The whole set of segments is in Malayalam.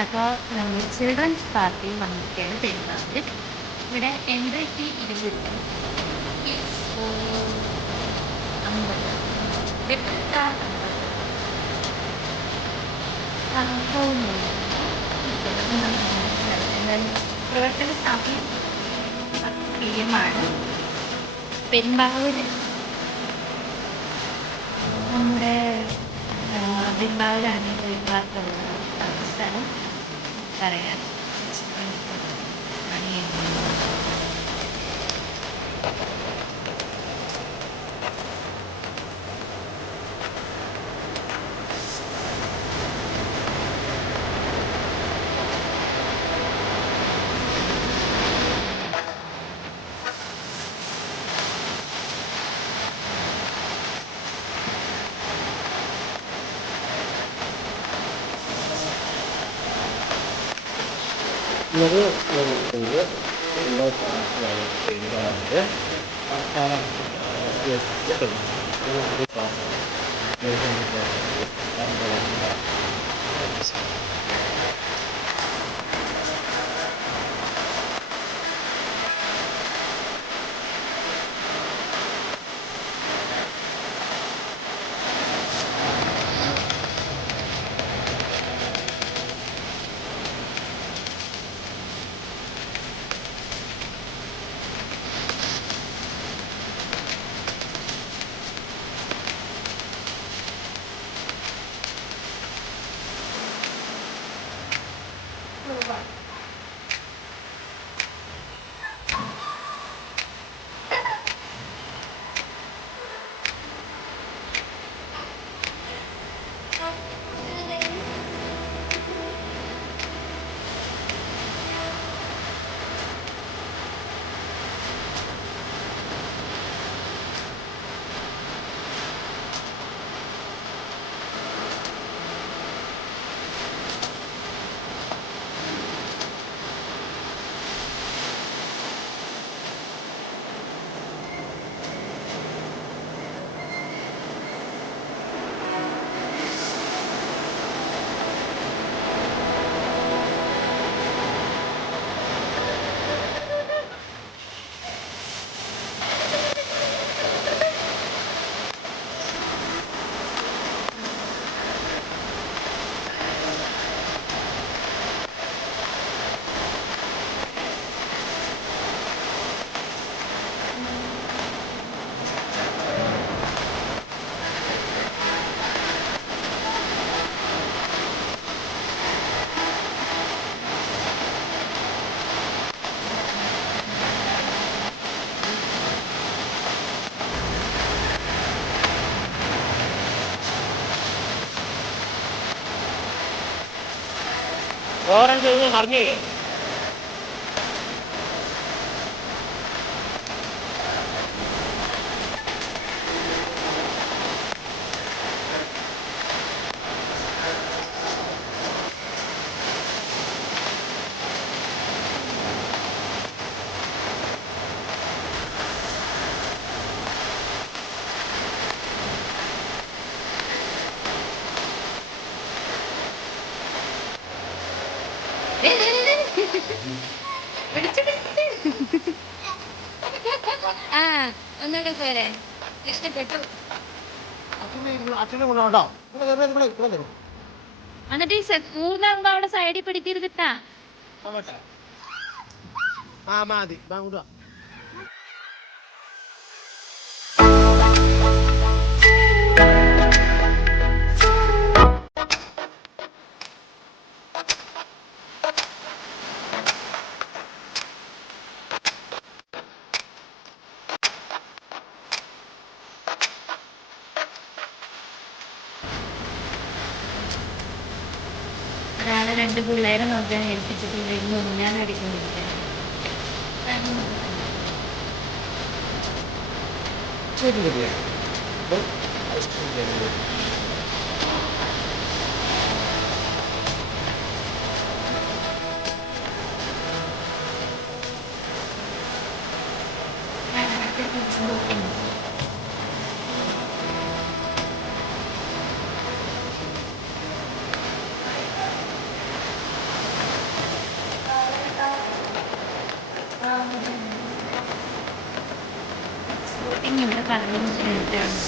അപ്പോൾ ചിൽഡ്രൻസ് പാർട്ടി വന്നിരിക്കുകയാണ് പെരുന്നാളിൽ. ഇവിടെ എൻട്രി ഫീ 20 രൂപ, കിഡ്സ് 50, ഡെബിറ്റ് 50, പോകുന്നുണ്ട്. എന്നാൽ പ്രവർത്തന സമയം 10 PM ആണ്. പെരുമ്പാവൂർ നമ്മുടെ പെരുമ്പാവൂരാണ് ഇത് ഭാഗത്തുള്ള സ്ഥലം പറയാം. ഇത് എല്ലാ പെരുന്നാളിൻ്റെ അവസാനം ഓറഞ്ച് അറിഞ്ഞേ ആ ഒന്നുകൂടെ പോരെ, ഇഷ്ടപ്പെട്ടു. അച്ഛനെ കൊണ്ടോ എന്നിട്ട് ഈ മൂന്നാകുമ്പോ അവിടെ സൈഡിൽ പിടിക്കരുതിട്ടാ. ആ മതി കൊണ്ടുവാ. ഒരാളെ 2 പിള്ളേരെ നോക്കാൻ ഏൽപ്പിച്ചിട്ടില്ല, ഇന്ന് ഞാൻ അടിക്കൊണ്ടിരിക്കാൻ. ശരി ശരിയാ. ഇങ്ങനെ പറഞ്ഞു കഴിഞ്ഞിട്ടാണ്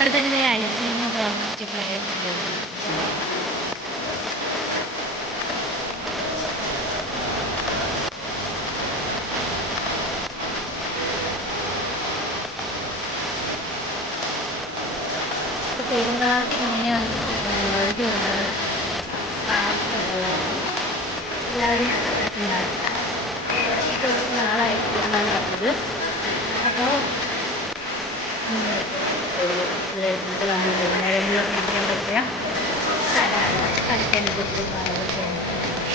അടുത്തതിനെ ഐസിങ് പെരുന്നാൾക്ക് ഇങ്ങനെയാണ് എല്ലാവരും കുറച്ച് നാളായിട്ട് എന്നാണ് പറഞ്ഞത്. അപ്പോൾ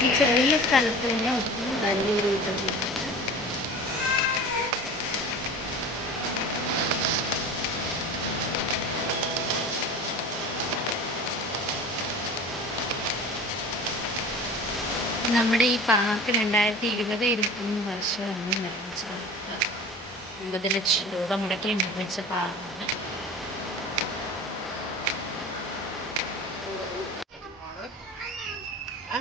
ഈ ചെറിയ സ്ഥലത്ത് തന്നെ ഒത്തിരി വലിയൊരു ഇതൊക്കെ നമ്മുടെ ഈ പാർക്ക് 2020-21 വർഷമാണ് നിർമ്മിച്ചത്. 50 ലക്ഷം രൂപ മുടക്കി നിർമ്മിച്ച പാർക്കാണ്. ആ